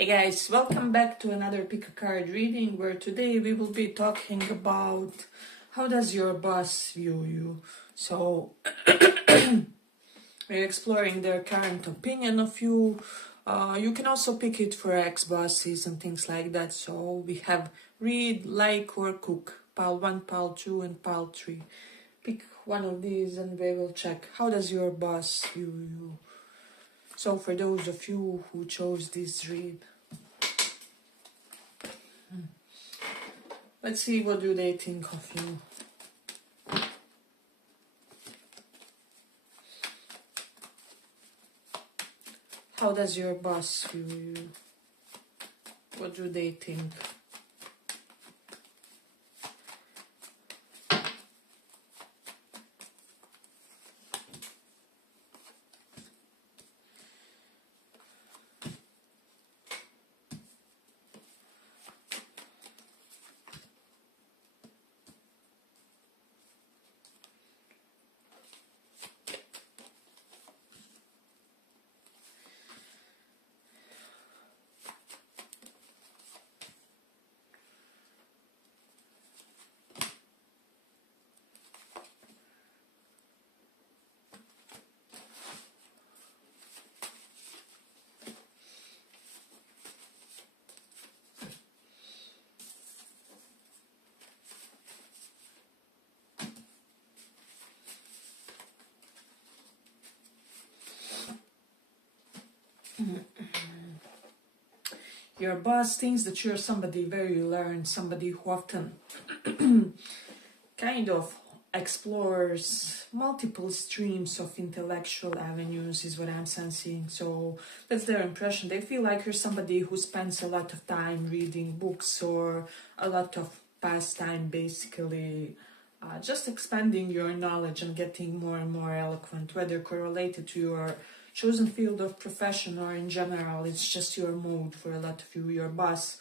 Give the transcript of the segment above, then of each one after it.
Hey guys, welcome back to another pick a card reading where today we will be talking about how does your boss view you. So we're exploring their current opinion of you. You can also pick it for ex-bosses and things like that. So we have read, like or cook, pile 1, pile 2 and pile 3. Pick one of these and we will check how does your boss view you. So for those of you who chose this read, let's see what do they think of you. How does your boss view you? What do they think? Your boss thinks that you're somebody very learned, somebody who often kind of explores multiple streams of intellectual avenues is what I'm sensing. So that's their impression. They feel like you're somebody who spends a lot of time reading books or a lot of pastime, basically just expanding your knowledge and getting more and more eloquent, whether correlated to your chosen field of profession or in general. It's just your mode for a lot of you. Your boss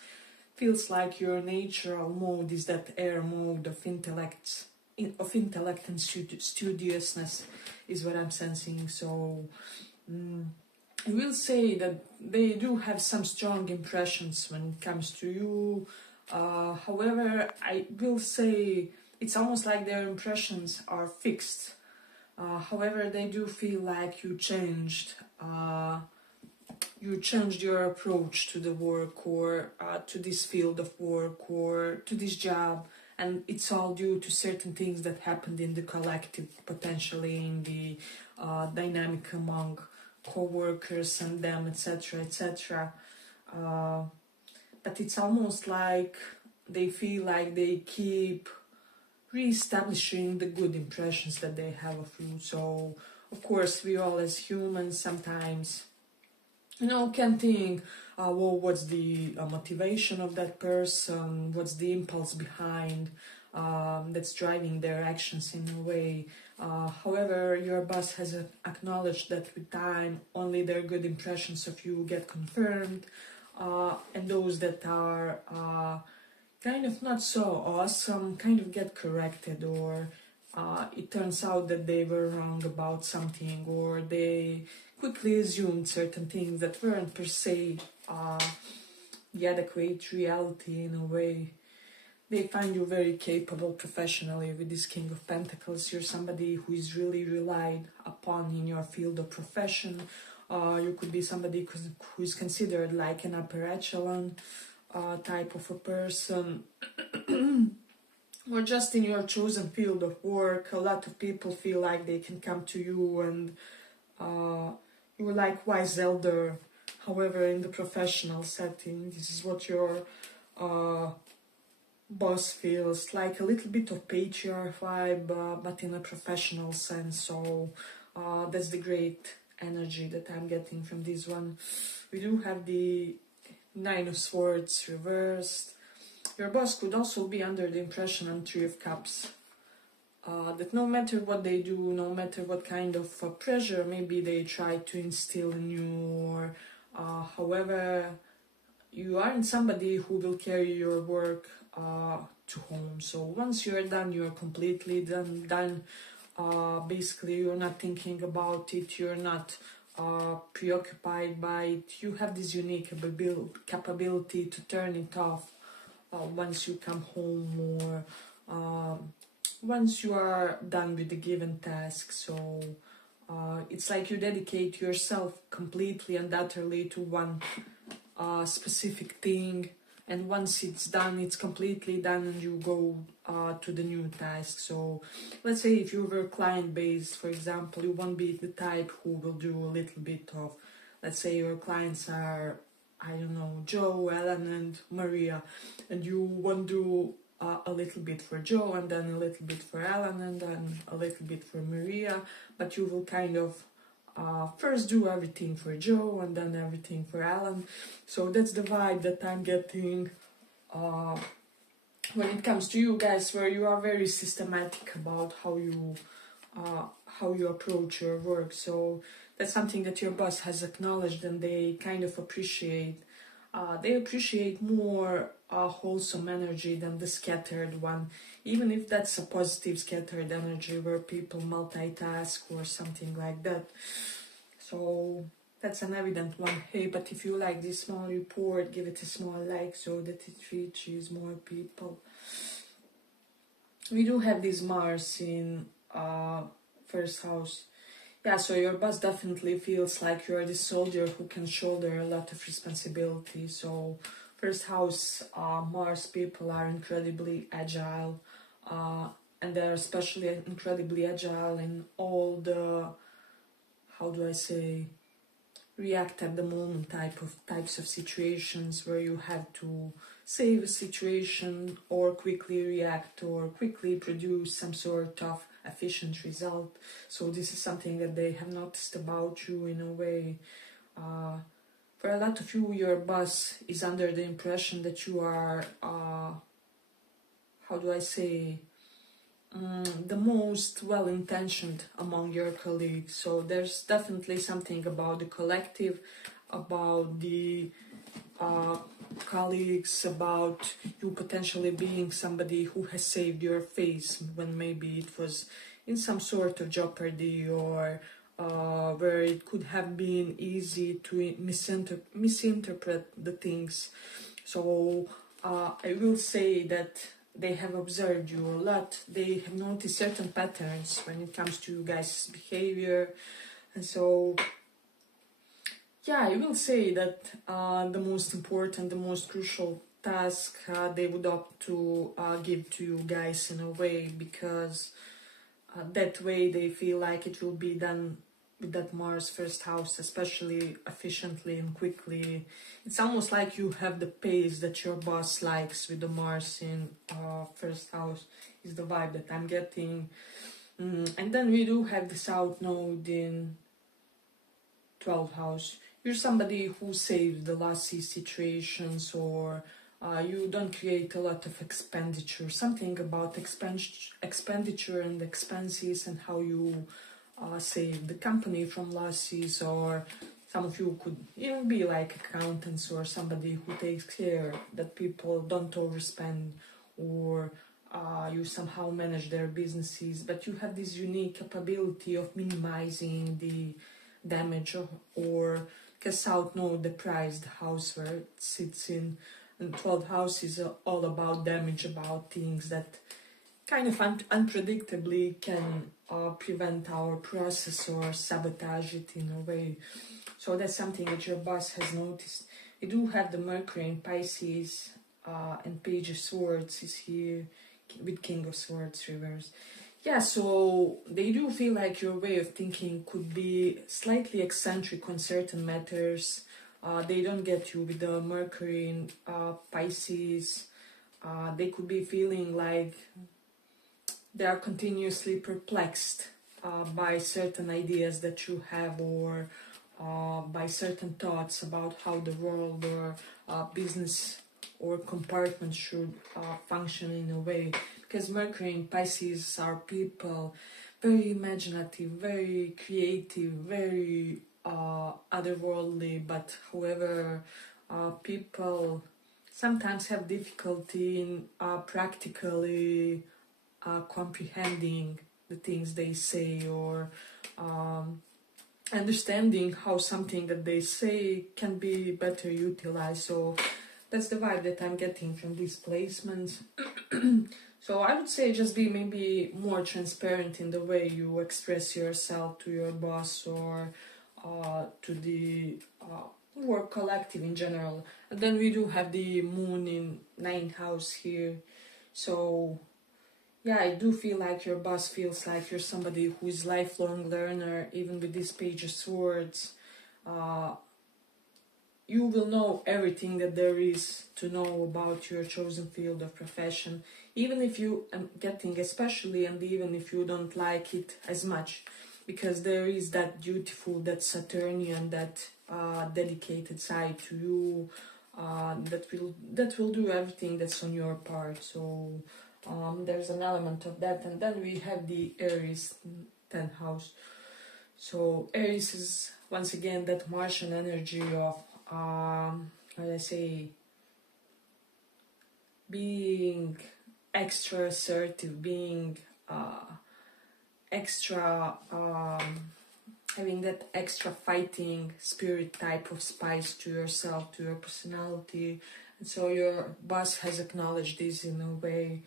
feels like your natural mode is that air mode of intellect and studiousness is what I'm sensing. So I will say that they do have some strong impressions when it comes to you. However, I will say it's almost like their impressions are fixed. However, they do feel like you changed your approach to the work or to this field of work or to this job, and it's all due to certain things that happened in the collective, potentially in the dynamic among co-workers and them, etc., etc. But it's almost like they feel like they keep re-establishing the good impressions that they have of you. So of course we all as humans sometimes can think, well, what's the motivation of that person, what's the impulse behind that's driving their actions in a way. However, your boss has acknowledged that with time only their good impressions of you get confirmed, and those that are kind of not so awesome kind of get corrected, or it turns out that they were wrong about something, or they quickly assumed certain things that weren't per se the adequate reality in a way. They find you very capable professionally with this King of Pentacles. You're somebody who is really relied upon in your field of profession. You could be somebody who is considered like an upper echelon type of a person, or just in your chosen field of work. A lot of people feel like they can come to you and you're like wise elder. However, in the professional setting, this is what your boss feels like, a little bit of patriarch vibe, but in a professional sense. So that's the great energy that I'm getting from this one. We do have the Nine of Swords reversed. Your boss could also be under the impression on Three of Cups that no matter what they do, no matter what kind of pressure maybe they try to instill in you, or however, you aren't somebody who will carry your work to home. So once you're done, you're completely done. Basically, you're not thinking about it. You're not preoccupied by it, you have this unique capability to turn it off once you come home, or once you are done with the given task. So it's like you dedicate yourself completely and utterly to one specific thing, and once it's done, it's completely done, and you go to the new task. So let's say if you were client based, for example, you won't be the type who will do a little bit of, let's say your clients are, I don't know, Joe, Ellen and Maria, and you won't do a little bit for Joe, and then a little bit for Ellen, and then a little bit for Maria, but you will kind of first do everything for Joe and then everything for Alan. So that's the vibe that I'm getting when it comes to you guys, where you are very systematic about how you approach your work. So that's something that your boss has acknowledged, and they kind of appreciate. They appreciate more wholesome energy than the scattered one, even if that's a positive scattered energy where people multitask or something like that. So that's an evident one. Hey, but if you like this small report, give it a small like so that it reaches more people. We do have this Mars in first house. Yeah, so your boss definitely feels like you're the soldier who can shoulder a lot of responsibility. So first house Mars people are incredibly agile, and they're especially incredibly agile in all the, how do I say, react at the moment types of situations where you have to save a situation or quickly react or quickly produce some sort of efficient result. So this is something that they have noticed about you in a way. For a lot of you, your boss is under the impression that you are, how do I say, the most well-intentioned among your colleagues. So there's definitely something about the collective, about the colleagues, about you potentially being somebody who has saved your face when maybe it was in some sort of jeopardy, or where it could have been easy to misinterpret the things. So I will say that they have observed you a lot. They have noticed certain patterns when it comes to you guys' behavior. And so, yeah, I will say that the most important, the most crucial task they would opt to give to you guys in a way, because that way they feel like it will be done with that Mars first house, especially efficiently and quickly. It's almost like you have the pace that your boss likes with the Mars in first house, is the vibe that I'm getting. And then we do have the South Node in 12th house. You're somebody who saves the lossy situations, or you don't create a lot of expenditure. Something about expenditure and expenses, and how you save the company from losses. Or some of you could even be like accountants, or somebody who takes care that people don't overspend, or you somehow manage their businesses, but you have this unique capability of minimizing the damage, or because South Node, the prized house where it sits in, and 12th house is all about damage, about things that kind of unpredictably can prevent our process or sabotage it in a way. So that's something that your boss has noticed. We do have the Mercury in Pisces, and Page of Swords is here with King of Swords reverse. Yeah, so they do feel like your way of thinking could be slightly eccentric on certain matters. They don't get you with the Mercury in Pisces. They could be feeling like they are continuously perplexed by certain ideas that you have, or by certain thoughts about how the world or business or compartment should function in a way. Because Mercury in Pisces are people very imaginative, very creative, very otherworldly, but however, people sometimes have difficulty in practically comprehending the things they say, or understanding how something that they say can be better utilized. So that's the vibe that I'm getting from these placements. So I would say just be maybe more transparent in the way you express yourself to your boss or to the work collective in general. And then we do have the moon in 9th house here. So yeah, I do feel like your boss feels like you're somebody who is lifelong learner. Even with this page of swords, you will know everything that there is to know about your chosen field of profession, even if you are getting, especially, and even if you don't like it as much, because there is that dutiful, that Saturnian, that dedicated side to you, that will do everything that's on your part. So there's an element of that. And then we have the Aries 10th house. So Aries is once again that Martian energy of how do I say, being extra assertive, being extra having that extra fighting spirit type of spice to yourself, to your personality. And so your boss has acknowledged this in a way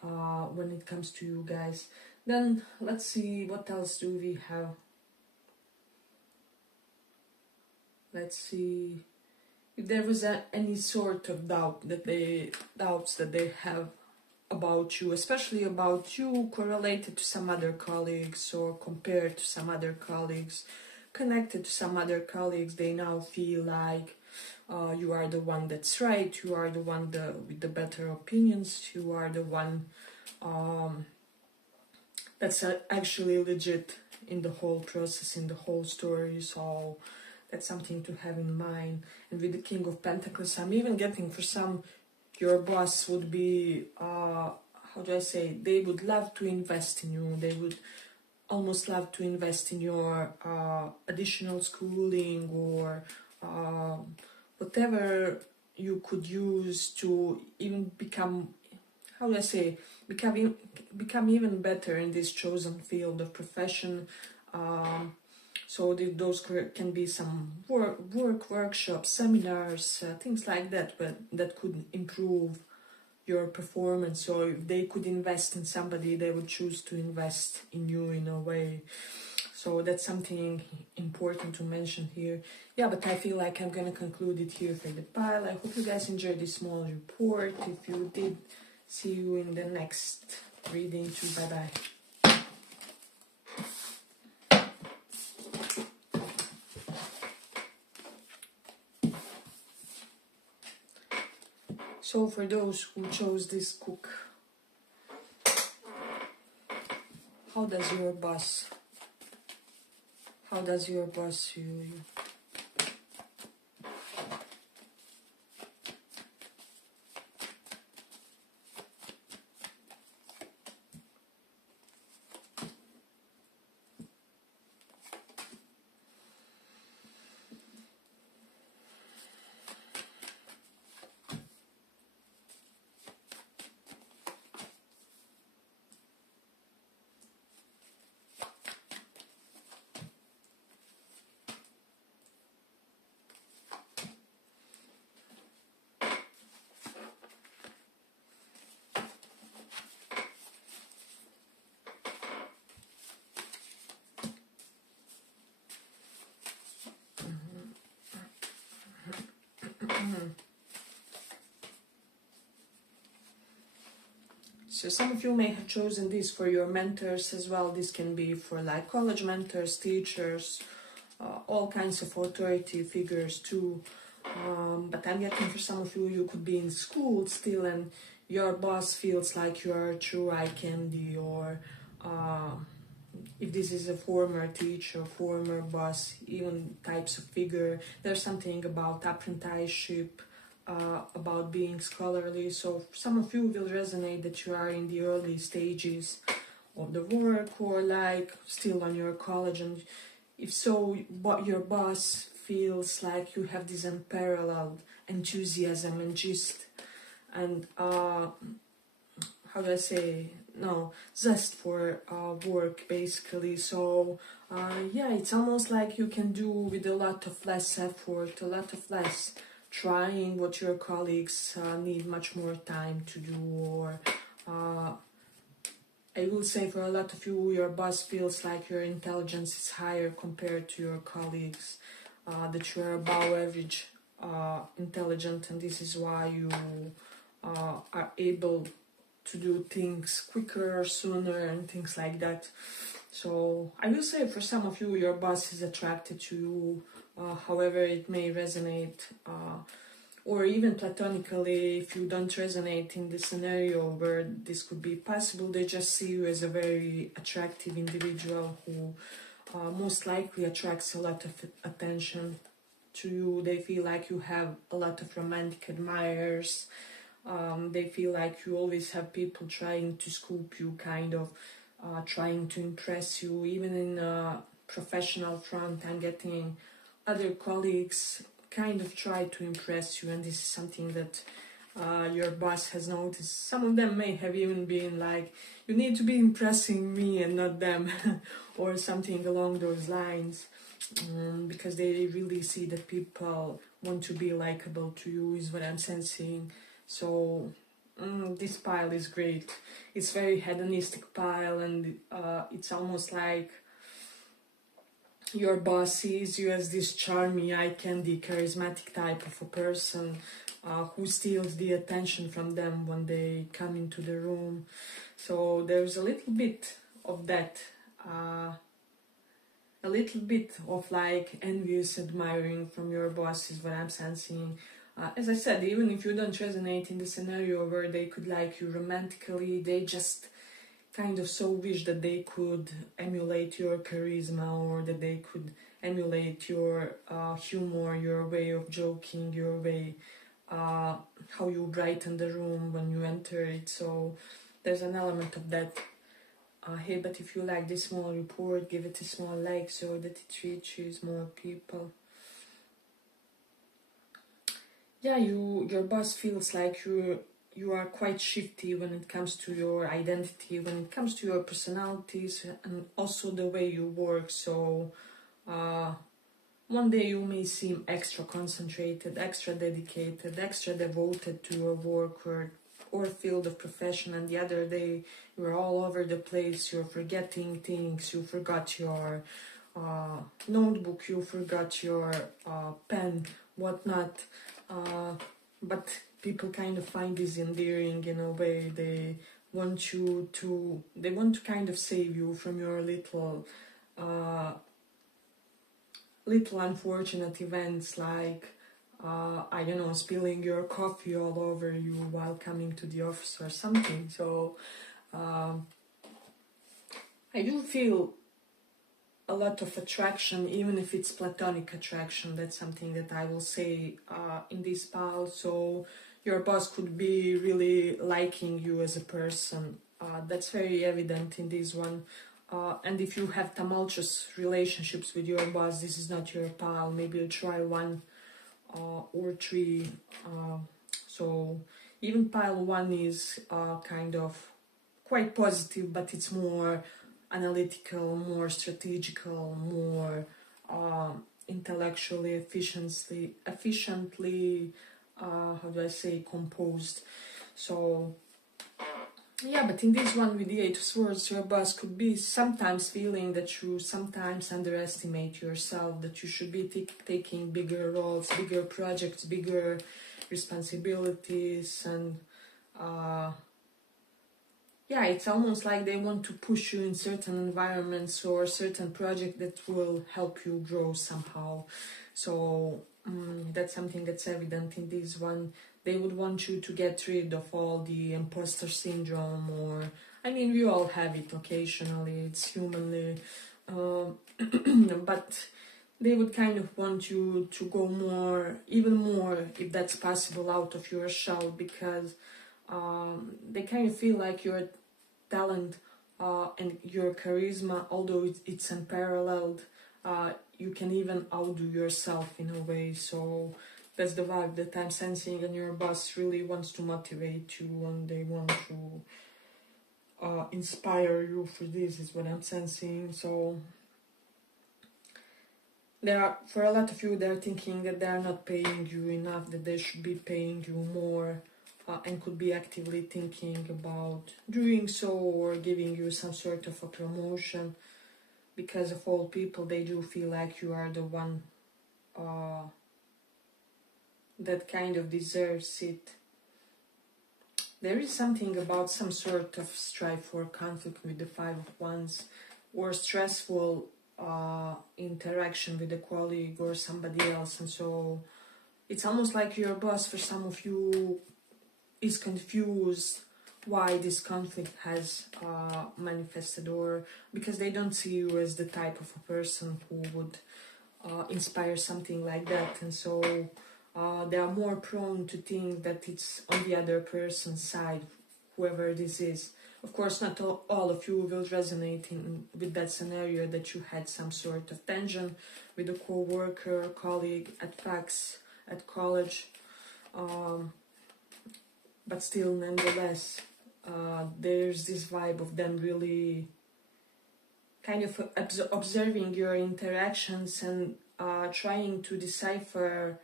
when it comes to you guys. Then let's see, what else do we have? Let's see if there was any sort of doubts that they have about you, especially about you, correlated to some other colleagues or compared to some other colleagues, connected to some other colleagues. They now feel like you are the one that's right, you are the one with the better opinions, you are the one that's actually legit in the whole process, in the whole story. So that's something to have in mind. And with the King of Pentacles, I'm even getting for some, your boss would be, how do I say, they would love to invest in you. They would almost love to invest in your additional schooling or whatever you could use to even become, how do I say, become even better in this chosen field of profession. So those can be some workshops, seminars, things like that, but that could improve your performance. So if they could invest in somebody, they would choose to invest in you in a way. So that's something important to mention here. Yeah, but I feel like I'm gonna conclude it here for the pile. I hope you guys enjoyed this small report. If you did, see you in the next reading too. Bye bye. So for those who chose this cook, how does your boss view you? So some of you may have chosen this for your mentors as well. This can be for like college mentors, teachers, all kinds of authority figures too. But I'm getting for some of you, you could be in school still and your boss feels like you are true eye candy, or if this is a former teacher, former boss, even types of figure, there's something about apprenticeship, about being scholarly. So some of you will resonate that you are in the early stages of the work or like still on your college, and if so, what your boss feels like you have this unparalleled enthusiasm and gist and how how do I say, no, zest for work basically. So yeah, it's almost like you can do with a lot of less effort, a lot of less trying what your colleagues need much more time to do. Or I will say for a lot of you, your boss feels like your intelligence is higher compared to your colleagues, that you are above average intelligent, and this is why you are able to do things quicker, sooner, and things like that. So I will say for some of you, your boss is attracted to you, however it may resonate, or even platonically, if you don't resonate in the scenario where this could be possible, they just see you as a very attractive individual who most likely attracts a lot of attention to you. They feel like you have a lot of romantic admirers. They feel like you always have people trying to scoop you, kind of trying to impress you. Even in a professional front, I'm getting other colleagues kind of try to impress you, and this is something that your boss has noticed. Some of them may have even been like, you need to be impressing me and not them, or something along those lines, because they really see that people want to be likable to you, is what I'm sensing. So this pile is great. It's very hedonistic pile, and it's almost like your boss sees you as this charming, eye candy, charismatic type of a person who steals the attention from them when they come into the room. So there's a little bit of that, a little bit of like envious admiring from your boss is what I'm sensing. As I said, even if you don't resonate in the scenario where they could like you romantically, they just kind of so wish that they could emulate your charisma, or that they could emulate your humor, your way of joking, your way, how you brighten the room when you enter it. So there's an element of that. Hey, but if you like this small report, give it a small like so that it reaches more people. Yeah, your boss feels like you are quite shifty when it comes to your identity, when it comes to your personalities, and also the way you work. So one day you may seem extra concentrated, extra dedicated, extra devoted to your work or field of profession, and the other day you're all over the place, you're forgetting things, you forgot your notebook, you forgot your pen, whatnot. But people kind of find this endearing in a way. They want to kind of save you from your little unfortunate events, like I don't know, spilling your coffee all over you while coming to the office or something. So I do feel a lot of attraction, even if it's platonic attraction. That's something that I will say in this pile. So your boss could be really liking you as a person. That's very evident in this one. And if you have tumultuous relationships with your boss, this is not your pile. Maybe you try 1 or 3. So even pile 1 is kind of quite positive, but it's more analytical, more strategical, more intellectually, efficiently, how do I say, composed. So yeah, but in this one with the 8 of Swords, your boss could be sometimes feeling that you sometimes underestimate yourself, that you should be taking bigger roles, bigger projects, bigger responsibilities, and yeah, it's almost like they want to push you in certain environments or certain project that will help you grow somehow. So that's something that's evident in this one. They would want you to get rid of all the imposter syndrome, or I mean, we all have it occasionally, it's humanly, but they would kind of want you to go more, even more, if that's possible, out of your shell, because they kind of feel like your talent and your charisma, although it's unparalleled, you can even outdo yourself in a way. So that's the vibe that I'm sensing, and your boss really wants to motivate you, and they want to inspire you for this, is what I'm sensing. So for a lot of you, they're thinking that they're not paying you enough, that they should be paying you more, and could be actively thinking about doing so or giving you some sort of a promotion. Because of all people, they do feel like you are the one that kind of deserves it. There is something about some sort of strife or conflict with the Five of Wands, or stressful interaction with a colleague or somebody else, and so it's almost like your boss, for some of you, is confused why this conflict has manifested, or because they don't see you as the type of a person who would inspire something like that, and so they are more prone to think that it's on the other person's side, whoever this is. Of course, not all of you will resonate with that scenario, that you had some sort of tension with a co-worker, colleague, at PAX, at college, but still, nonetheless, there's this vibe of them really kind of observing your interactions and trying to decipher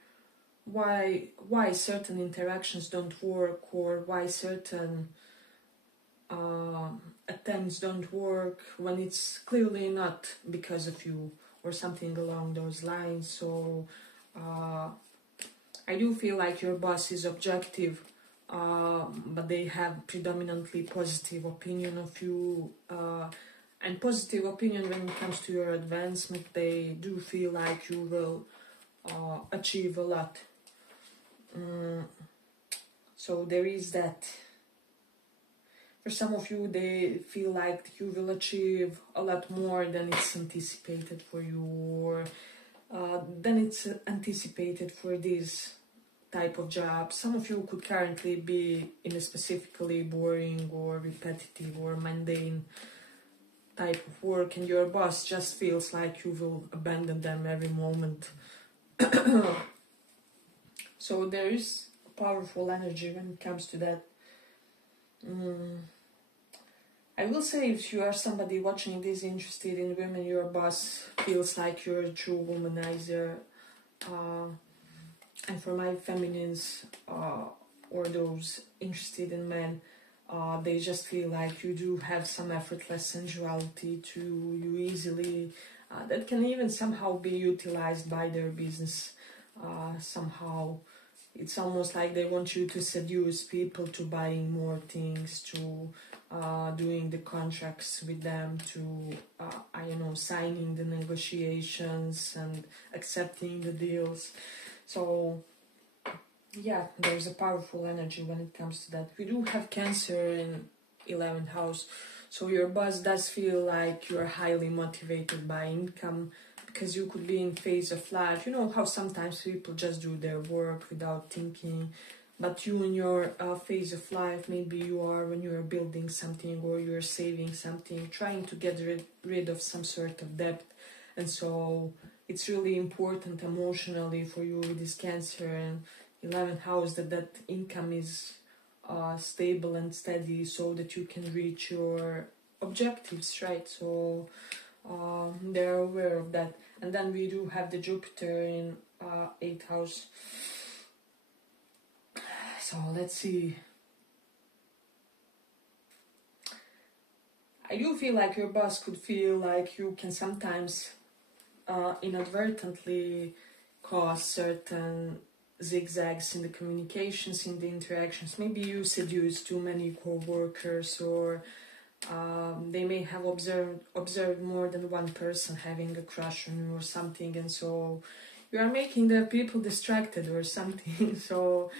why certain interactions don't work, or why certain attempts don't work, when it's clearly not because of you, or something along those lines. So I do feel like your boss is objective, but they have predominantly positive opinion of you, and positive opinion when it comes to your advancement. They do feel like you will achieve a lot. So there is that. For some of you, they feel like you will achieve a lot more than it's anticipated for you, or than it's anticipated for this type of job. Some of you could currently be in a specifically boring or repetitive or mundane type of work, and your boss just feels like you will abandon them every moment. So there is a powerful energy when it comes to that. I will say, if you are somebody watching this interested in women, your boss feels like you're a true womanizer. And for my feminines, or those interested in men, they just feel like you do have some effortless sensuality to you easily, that can even somehow be utilized by their business. Somehow it's almost like they want you to seduce people to buying more things, to doing the contracts with them, to I don't know, signing the negotiations and accepting the deals. So yeah, there's a powerful energy when it comes to that. We do have Cancer in 11th house, so your boss does feel like you're highly motivated by income, because you could be in phase of life. You know how sometimes people just do their work without thinking, but you in your phase of life, maybe you are when you are building something or you're saving something, trying to get rid of some sort of debt, and so it's really important emotionally for you with this Cancer and 11th house that income is stable and steady, so that you can reach your objectives, right? So they're aware of that. And then we do have the Jupiter in 8th house. So let's see. I do feel like your boss could feel like you can sometimes inadvertently cause certain zigzags in the communications, in the interactions. Maybe you seduce too many co-workers, or they may have observed more than one person having a crush on you or something, and so you are making the people distracted or something. So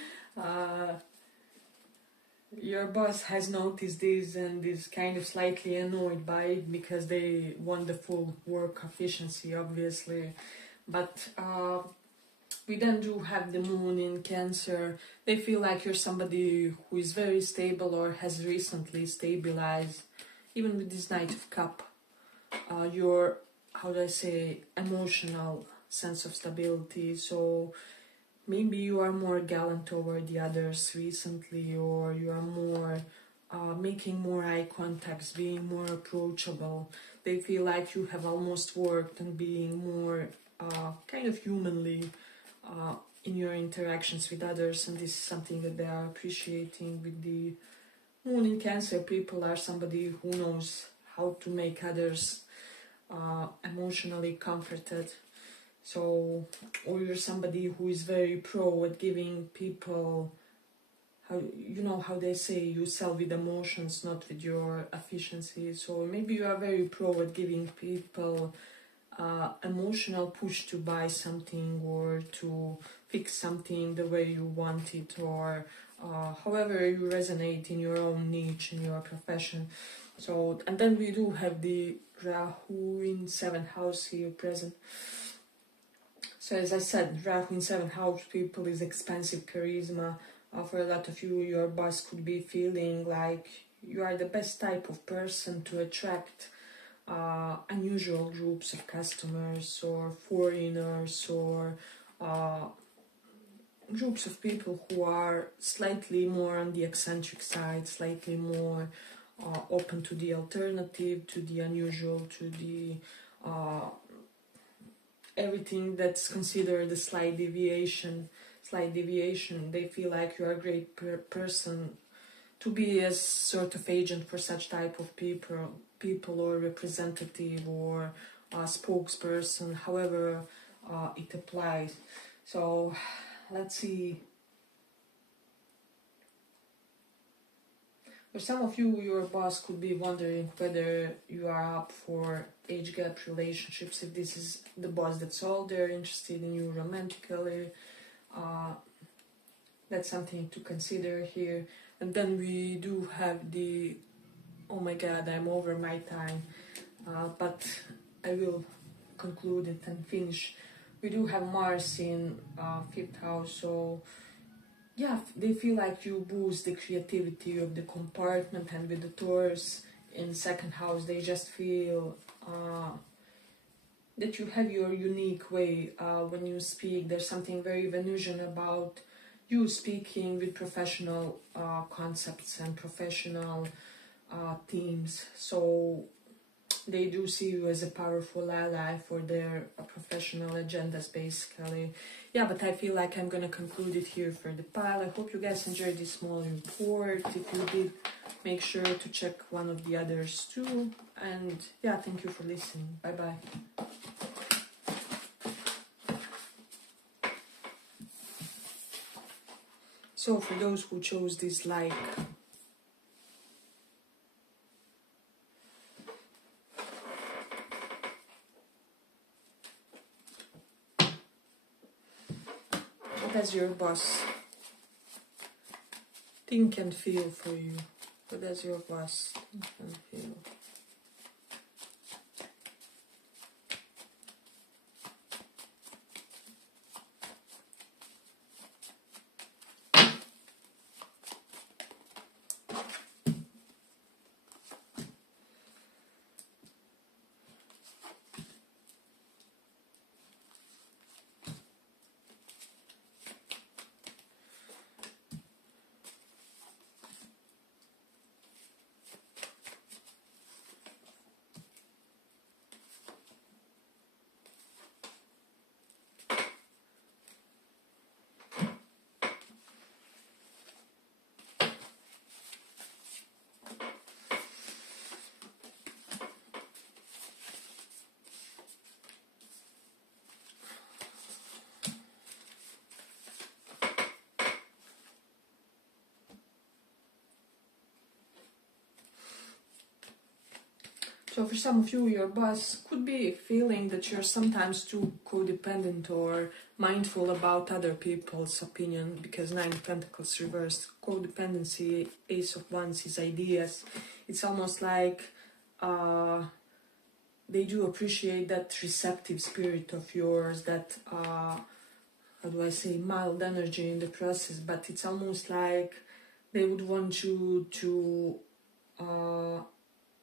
your boss has noticed this and is kind of slightly annoyed by it, because they want the full work efficiency, obviously. But we then do have the moon in Cancer. They feel like you're somebody who is very stable or has recently stabilized. Even with this Knight of Cup, your, how do I say, emotional sense of stability. So maybe you are more gallant over the others recently, or you are more making more eye contacts, being more approachable. They feel like you have almost worked on being more kind of humanly in your interactions with others, and this is something that they are appreciating. With the moon in Cancer, people are somebody who knows how to make others emotionally comforted. So, or you're somebody who is very pro at giving people, how, you know how they say, you sell with emotions, not with your efficiency. So maybe you are very pro at giving people emotional push to buy something or to fix something the way you want it, or however you resonate in your own niche, in your profession. So, and then we do have the Rahu in 7th house here present. So as I said, Rahu in 7th house people is expansive charisma. For a lot of you, your boss could be feeling like you are the best type of person to attract unusual groups of customers or foreigners, or groups of people who are slightly more on the eccentric side, slightly more open to the alternative, to the unusual, to the everything that's considered a slight deviation. They feel like you are a great person to be a sort of agent for such type of people, or representative, or spokesperson, however it applies. So let's see. For some of you, your boss could be wondering whether you are up for age gap relationships, if this is the boss that's older, interested in you romantically. That's something to consider here. And then we do have the, oh my god, I'm over my time, but I will conclude it and finish. We do have Mars in 5th house, so yeah, they feel like you boost the creativity of the compartment, and with the Taurus in 2nd house, they just feel that you have your unique way when you speak. There's something very Venusian about you speaking with professional concepts and professional themes. So they do see you as a powerful ally for their professional agendas, basically. Yeah, but I feel like I'm gonna conclude it here for the pile. I hope you guys enjoyed this small report. If you did, make sure to check one of the others too. And yeah, thank you for listening. Bye bye. So for those who chose this like, what does your boss think and feel for you? What does your boss think and feel? So for some of you, your boss could be feeling that you're sometimes too codependent or mindful about other people's opinion, because 9 of Pentacles reversed, codependency, Ace of Wands is ideas. It's almost like they do appreciate that receptive spirit of yours, that, how do I say, mild energy in the process, but it's almost like they would want you to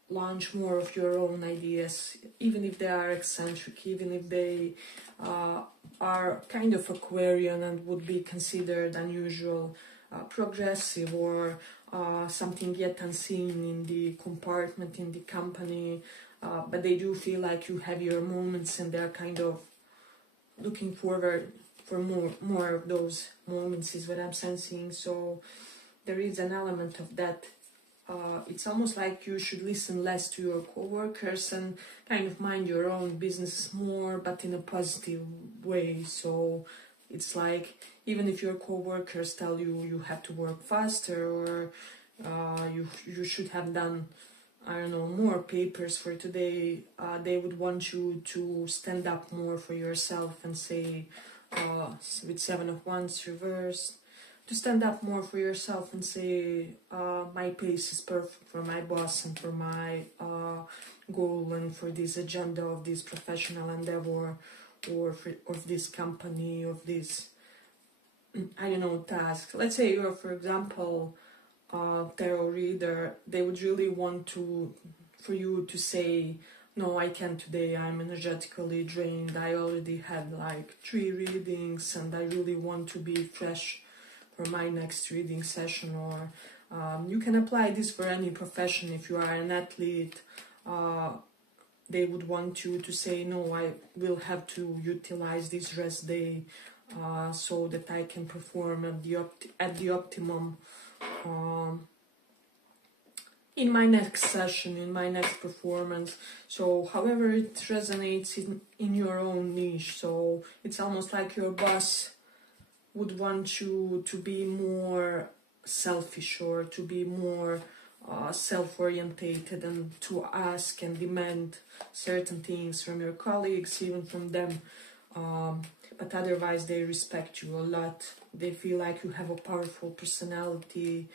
launch more of your own ideas, even if they are eccentric, even if they are kind of Aquarian and would be considered unusual. progressive or something yet unseen in the compartment in the company, but they do feel like you have your moments and they're kind of looking forward for more of those moments is what I'm sensing. So there is an element of that. It's almost like you should listen less to your coworkers and kind of mind your own business more, but in a positive way. So it's like, even if your coworkers tell you you have to work faster, or you should have done, I don't know, more papers for today, they would want you to stand up more for yourself and say, with Seven of Wands reversed, to stand up more for yourself and say, my pace is perfect for my boss and for my goal and for this agenda of this professional endeavor, or of this company, of this, I don't know, task. Let's say you're, for example, tarot reader. They would really want for you to say, no, I can't today, I'm energetically drained, I already had like 3 readings and I really want to be fresh for my next reading session. Or you can apply this for any profession. If you are an athlete, they would want you to say, no, I will have to utilize this rest day so that I can perform at the optimum in my next session, in my next performance. So however it resonates in your own niche. So it's almost like your boss would want you to be more selfish, or to be more self-orientated, and to ask and demand certain things from your colleagues, even from them. But otherwise they respect you a lot. They feel like you have a powerful personality.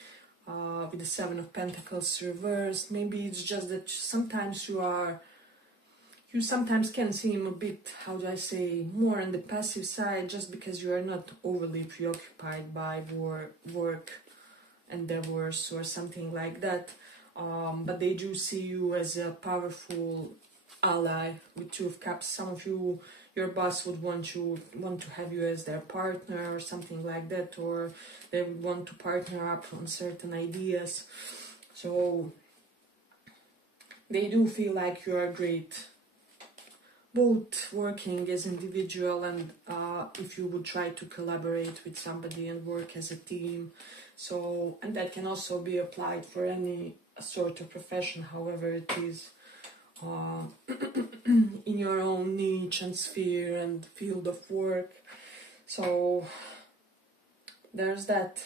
With the Seven of Pentacles reversed, maybe it's just that sometimes you sometimes can seem a bit, how do I say, more on the passive side, just because you are not overly preoccupied by work endeavors or something like that. But they do see you as a powerful ally with Two of Cups. Some of you, your boss would want to have you as their partner or something like that, or they would want to partner up on certain ideas. So they do feel like you are great, both working as individual and if you would try to collaborate with somebody and work as a team. So, and that can also be applied for any sort of profession, however it is, in your own niche and sphere and field of work. So there's that.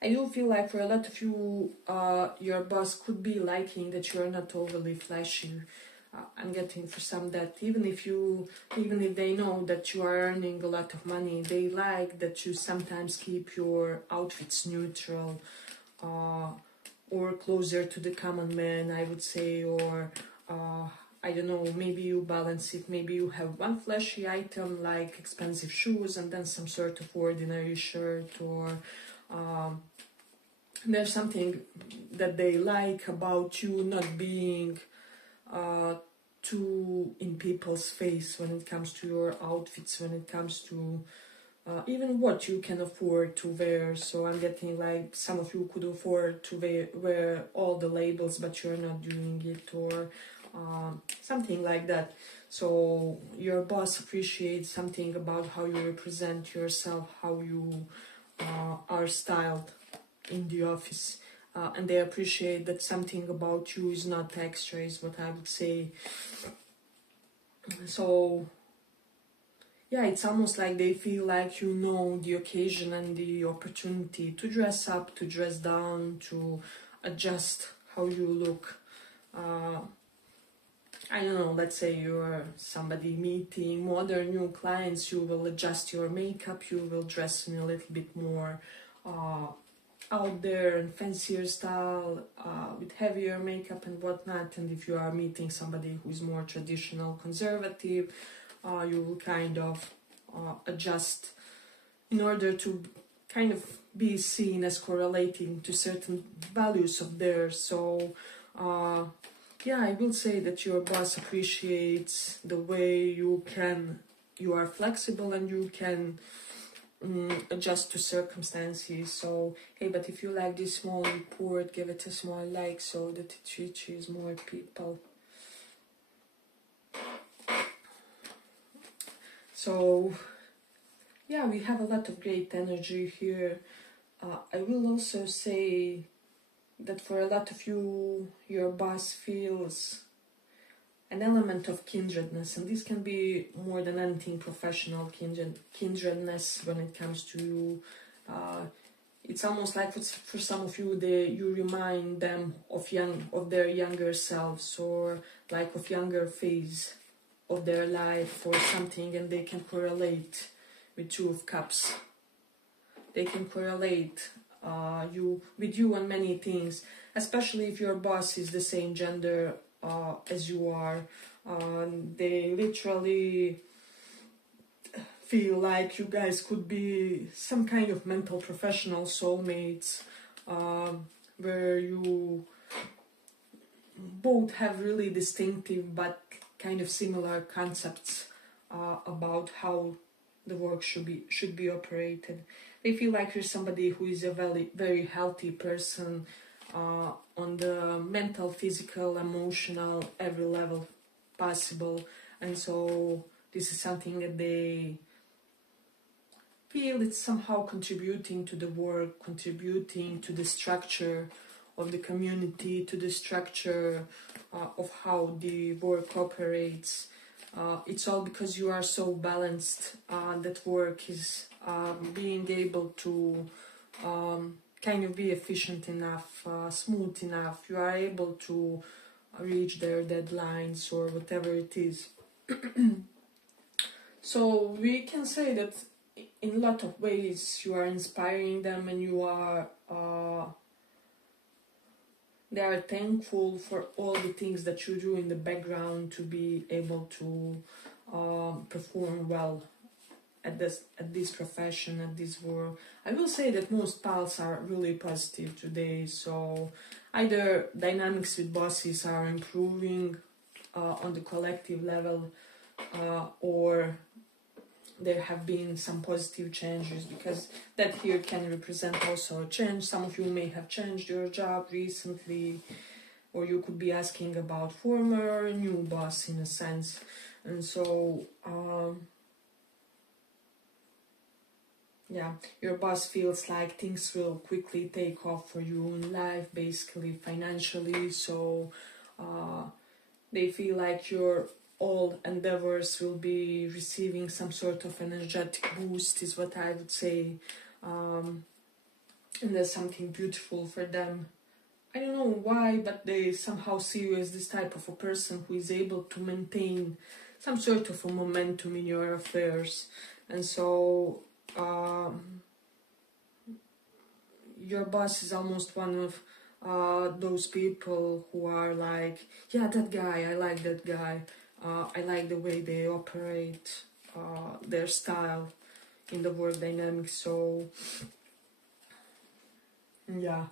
I do feel like for a lot of you, your boss could be liking that you're not overly flashy. I'm getting for some that even if they know that you are earning a lot of money, they like that you sometimes keep your outfits neutral, or closer to the common man, I would say, or I don't know, maybe you balance it. Maybe you have one flashy item like expensive shoes and then some sort of ordinary shirt, or there's something that they like about you not being too in people's face when it comes to your outfits, when it comes to even what you can afford to wear. So I'm getting like some of you could afford to wear all the labels, but you're not doing it, or something like that. So your boss appreciates something about how you represent yourself, how you are styled in the office, and they appreciate that something about you is not extra, is what I would say. So yeah, it's almost like they feel like you know the occasion and the opportunity to dress up, to dress down, to adjust how you look. I don't know, let's say you're somebody meeting modern new clients, you will adjust your makeup, you will dress in a little bit more out there and fancier style, with heavier makeup and whatnot. And if you are meeting somebody who is more traditional, conservative, you will kind of adjust in order to kind of be seen as correlating to certain values of theirs. So yeah, I will say that your boss appreciates the way you are flexible and you can adjust to circumstances. So hey, but if you like this small report, give it a small like so that it reaches more people. So yeah, we have a lot of great energy here. I will also say that for a lot of you, your boss feels an element of kindredness, and this can be more than anything professional kindredness when it comes to you. It's almost like for some of you, you remind them of their younger selves, or like of younger phase of their life or something, and they can correlate with Two of Cups. They can correlate with you on many things, especially if your boss is the same gender as you are. They literally feel like you guys could be some kind of mental professional soulmates, where you both have really distinctive but kind of similar concepts about how the work should be operated. They feel like you're somebody who is a very healthy person on the mental, physical, emotional, every level possible, and so this is something that they feel it's somehow contributing to the work, contributing to the structure of the community, to the structure of how the work operates. It's all because you are so balanced that work is being able to kind of be efficient enough, smooth enough. You are able to reach their deadlines or whatever it is. So we can say that in a lot of ways you are inspiring them, and you are they are thankful for all the things that you do in the background to be able to perform well at this profession, at this work. I will say that most pals are really positive today, so either dynamics with bosses are improving on the collective level, or there have been some positive changes, because that here can represent also a change. Some of you may have changed your job recently, or you could be asking about former or new boss in a sense. And so yeah, your boss feels like things will quickly take off for you in life, basically financially. So they feel like your all endeavors will be receiving some sort of energetic boost, is what I would say. And there's something beautiful for them. I don't know why, but they somehow see you as this type of a person who is able to maintain some sort of a momentum in your affairs. And so your boss is almost one of those people who are like, yeah, that guy, I like that guy. I like the way they operate, their style in the work dynamics. So yeah,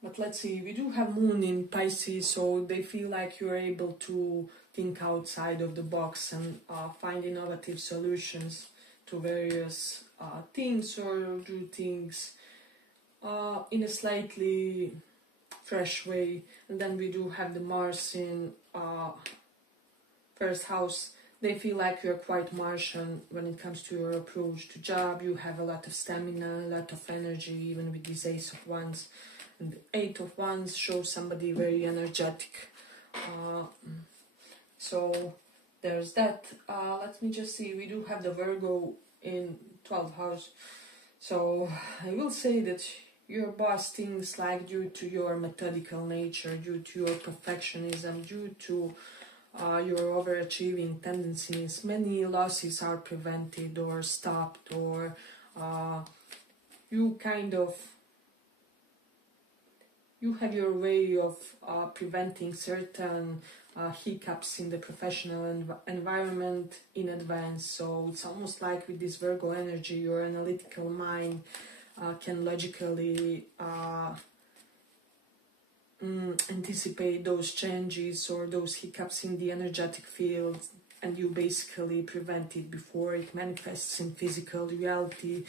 but let's see, we do have Moon in Pisces, so they feel like you're able to think outside of the box and find innovative solutions to various things, or do things in a slightly fresh way. And then we do have the Mars in first house. They feel like you're quite Martian when it comes to your approach to job. You have a lot of stamina, a lot of energy, even with this Ace of Wands. And the Eight of Wands shows somebody very energetic. So there's that. Let me just see. We do have the Virgo in 12th house. So I will say that your boss thinks like, due to your methodical nature, due to your perfectionism, due to your overachieving tendencies, many losses are prevented or stopped, or you have your way of preventing certain hiccups in the professional environment in advance. So it's almost like with this Virgo energy, your analytical mind can logically anticipate those changes or those hiccups in the energetic field and you basically prevent it before it manifests in physical reality.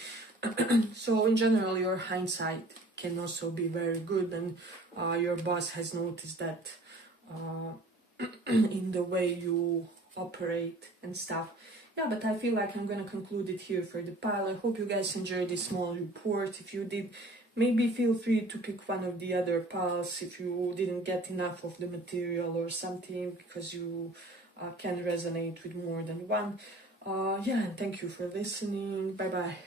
So in general, your hindsight can also be very good, and your boss has noticed that in the way you operate and stuff. Yeah, but I feel like I'm gonna conclude it here for the pile. I hope you guys enjoyed this small report. If you did, maybe feel free to pick one of the other piles if you didn't get enough of the material or something, because you can resonate with more than one. Yeah, and thank you for listening. Bye bye.